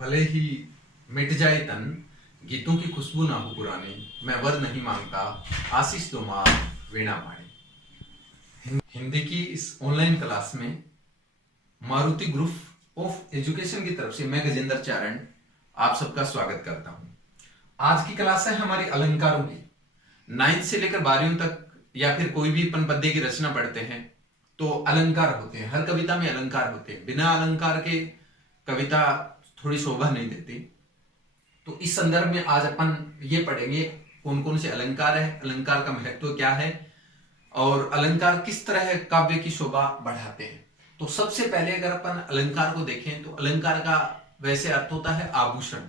भले ही मिट जाए तन, गीतों की खुशबू ना हो पुरानी, मैं वर नहीं मांगता, आशीष दो माँ वीणा पाणी। हिंदी की इस ऑनलाइन क्लास में मारुति ग्रुप ऑफ एजुकेशन की तरफ से मैं गजेंद्र चारण आप सबका स्वागत करता हूं। आज की क्लास है हमारी अलंकारों की। 9th से लेकर 12वीं तक या फिर कोई भी अपन पद्य की रचना पढ़ते हैं तो अलंकार होते हैं। हर कविता में अलंकार होते हैं। बिना अलंकार के कविता थोड़ी शोभा नहीं देती। तो इस संदर्भ में आज अपन ये पढ़ेंगे कौन कौन से अलंकार है, अलंकार का महत्व क्या है और अलंकार किस तरह काव्य की शोभा बढ़ाते हैं। तो सबसे पहले अगर अपन अलंकार को देखें तो अलंकार का वैसे अर्थ होता है आभूषण,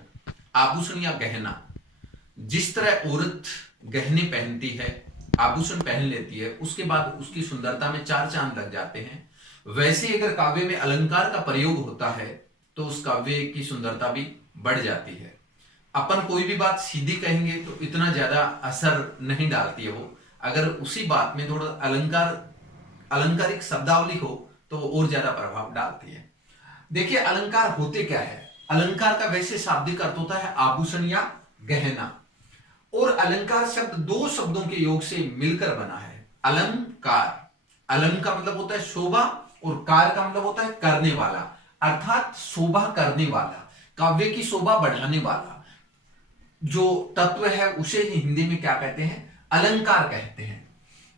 आभूषण या गहना। जिस तरह औरत गहने पहनती है, आभूषण पहन लेती है, उसके बाद उसकी सुंदरता में चार चांद लग जाते हैं, वैसे अगर काव्य में अलंकार का प्रयोग होता है तो उस काव्य की सुंदरता भी बढ़ जाती है। अपन कोई भी बात सीधी कहेंगे तो इतना ज्यादा असर नहीं डालती है वो। अगर उसी बात में थोड़ा अलंकारिक शब्दावली हो तो वो और ज्यादा प्रभाव डालती है। देखिए अलंकार होते क्या है। अलंकार का वैसे शाब्दिक अर्थ होता है आभूषण या गहना, और अलंकार शब्द दो शब्दों के योग से मिलकर बना है। अलंकार, अलंग का मतलब होता है शोभा और कार का मतलब होता है करने वाला, अर्थात शोभा करने वाला, काव्य की शोभा बढ़ाने वाला जो तत्व है उसे ही हिंदी में क्या कहते हैं, अलंकार कहते हैं।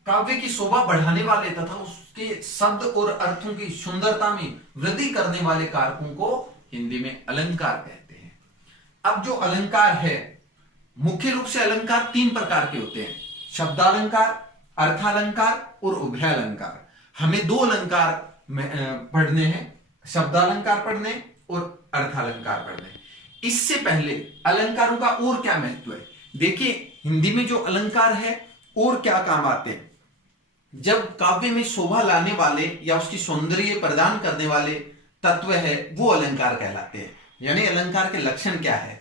काव्य की शोभा बढ़ाने वाले तथा उसके शब्द और अर्थों की सुंदरता में वृद्धि करने वाले कारकों को हिंदी में अलंकार कहते हैं। अब जो अलंकार है, मुख्य रूप से अलंकार तीन प्रकार के होते हैं, शब्दालंकार, अर्थालंकार और उभयालंकार। हमें दो अलंकार पढ़ने हैं, शब्दालंकार पढ़ने और अर्थालंकार पढ़ने। इससे पहले अलंकारों का और क्या महत्व है, देखिए हिंदी में जो अलंकार है और क्या काम आते हैं। जब काव्य में शोभा लाने वाले या उसकी सौंदर्य प्रदान करने वाले तत्व है वो अलंकार कहलाते हैं। यानी अलंकार के लक्षण क्या है,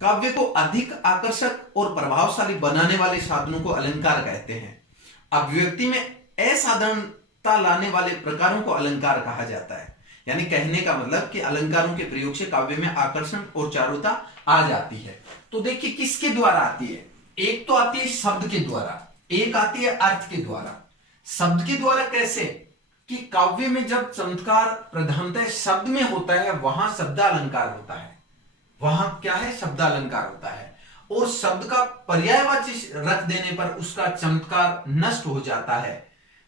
काव्य को अधिक आकर्षक और प्रभावशाली बनाने वाले साधनों को अलंकार कहते हैं। अभिव्यक्ति में असाधारणता लाने वाले प्रकारों को अलंकार कहा जाता है। यानी कहने का मतलब कि अलंकारों के प्रयोग से काव्य में आकर्षण और चारुता आ जाती है। तो देखिए किसके द्वारा आती है, एक तो आती है शब्द के द्वारा, एक आती है अर्थ के द्वारा। शब्द के द्वारा कैसे कि काव्य में जब चमत्कार प्रधानतः शब्द में होता है वहां शब्दालंकार होता है, वहां क्या है, शब्दालंकार होता है। और शब्द का पर्यायवाची रख देने पर उसका चमत्कार नष्ट हो जाता है।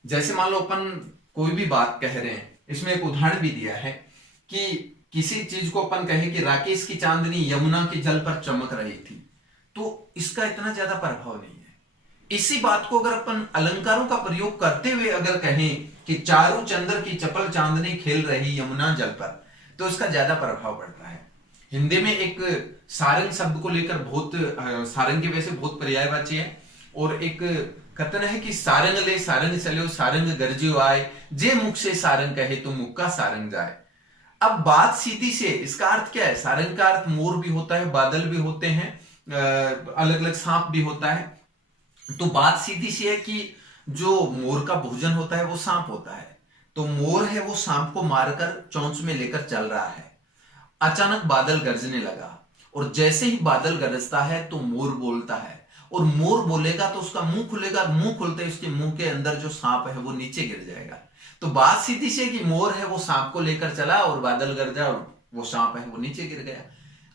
जैसे मान लो अपन कोई भी बात कह रहे हैं, इसमें एक उदाहरण भी दिया है कि किसी चीज को अपन कहे कि राकेश की चांदनी यमुना के जल पर चमक रही थी, तो इसका इतना ज्यादा प्रभाव नहीं है। इसी बात को अगर अपन अलंकारों का प्रयोग करते हुए अगर कहें कि चारों चंद्र की चपल चांदनी खेल रही यमुना जल पर, तो इसका ज्यादा प्रभाव पड़ता है। हिंदी में एक सारंग शब्द को लेकर बहुत, सारंग के वैसे बहुत पर्यायवाची है, और एक कथन है कि सारंग ले सारंग चलो सारंग गरजियो आए, जे मुख से सारंग कहे तो मुख का सारंग जाए। अब बात सीधी से इसका अर्थ क्या है, सारंग का अर्थ मोर भी होता है, बादल भी होते हैं, अलग अलग सांप भी होता है। तो बात सीधी सी है कि जो मोर का भोजन होता है वो सांप होता है। तो मोर है वो सांप को मारकर चोंच में लेकर चल रहा है। अचानक बादल गरजने लगा, और जैसे ही बादल गरजता है तो मोर बोलता है, और मोर बोलेगा तो उसका मुंह खुलेगा, मुंह खुलते ही उसके मुंह के अंदर जो सांप है वो नीचे गिर जाएगा। तो बात सीधी सी है कि मोर है वो सांप को लेकर चला और बादल गरजा और वो सांप है वो नीचे गिर गया।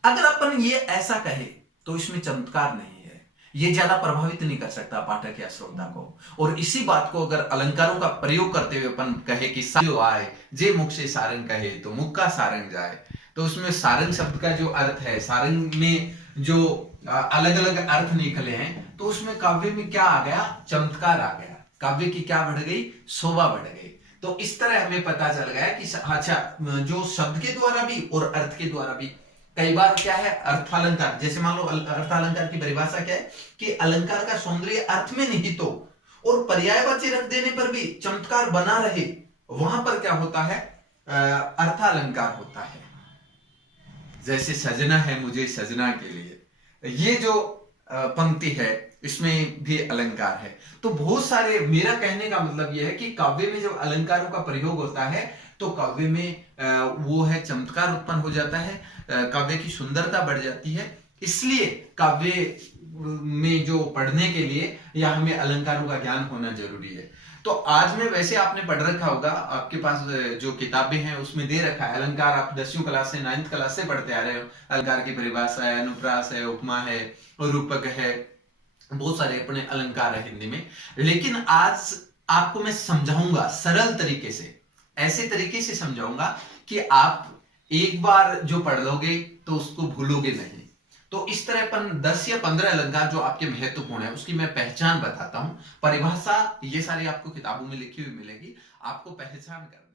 अगर अपन ये ऐसा कहे तो इसमें चमत्कार नहीं है, ये ज्यादा प्रभावित नहीं कर सकता पाठक या श्रोता को। और इसी बात को अगर अलंकारों का प्रयोग करते हुए अपन कहे कि सायो आए, जे मुख से सारंग कहे तो मुख का सारंग जाए, तो उसमें सारंग शब्द का जो अर्थ है, सारंग में जो अलग अलग अर्थ निकले हैं, तो उसमें काव्य में क्या आ गया, चमत्कार आ गया, काव्य की क्या बढ़ गई, शोभा बढ़ गई। तो इस तरह हमें पता चल गया कि अच्छा जो शब्द के द्वारा भी और अर्थ के द्वारा भी कई बार क्या है, अर्थालंकार। जैसे मान लो अर्थालंकार की परिभाषा क्या है कि अलंकार का सौंदर्य अर्थ में निहित हो और पर्यायवाची रख देने पर भी चमत्कार बना रहे, वहां पर क्या होता है, अर्थालंकार होता है। जैसे सजना है मुझे सजना के लिए, ये जो पंक्ति है इसमें भी अलंकार है। तो बहुत सारे, मेरा कहने का मतलब यह है कि काव्य में जब अलंकारों का प्रयोग होता है तो काव्य में वो है चमत्कार उत्पन्न हो जाता है, काव्य की सुंदरता बढ़ जाती है। इसलिए काव्य में जो पढ़ने के लिए या हमें अलंकारों का ज्ञान होना जरूरी है। तो आज में वैसे आपने पढ़ रखा होगा, आपके पास जो किताबें हैं उसमें दे रखा है अलंकार, आप 10वीं क्लास से 9th क्लास से पढ़ते आ रहे हो। अलंकार की परिभाषा है, अनुप्रास है, उपमा है, रूपक है, बहुत सारे अपने अलंकार है हिंदी में। लेकिन आज आपको मैं समझाऊंगा सरल तरीके से, ऐसे तरीके से समझाऊंगा कि आप एक बार जो पढ़ लोगे तो उसको भूलोगे नहीं। तो इस तरह 10 या 15 अलंकार जो आपके महत्वपूर्ण है उसकी मैं पहचान बताता हूं। परिभाषा ये सारी आपको किताबों में लिखी हुई मिलेगी, आपको पहचान करना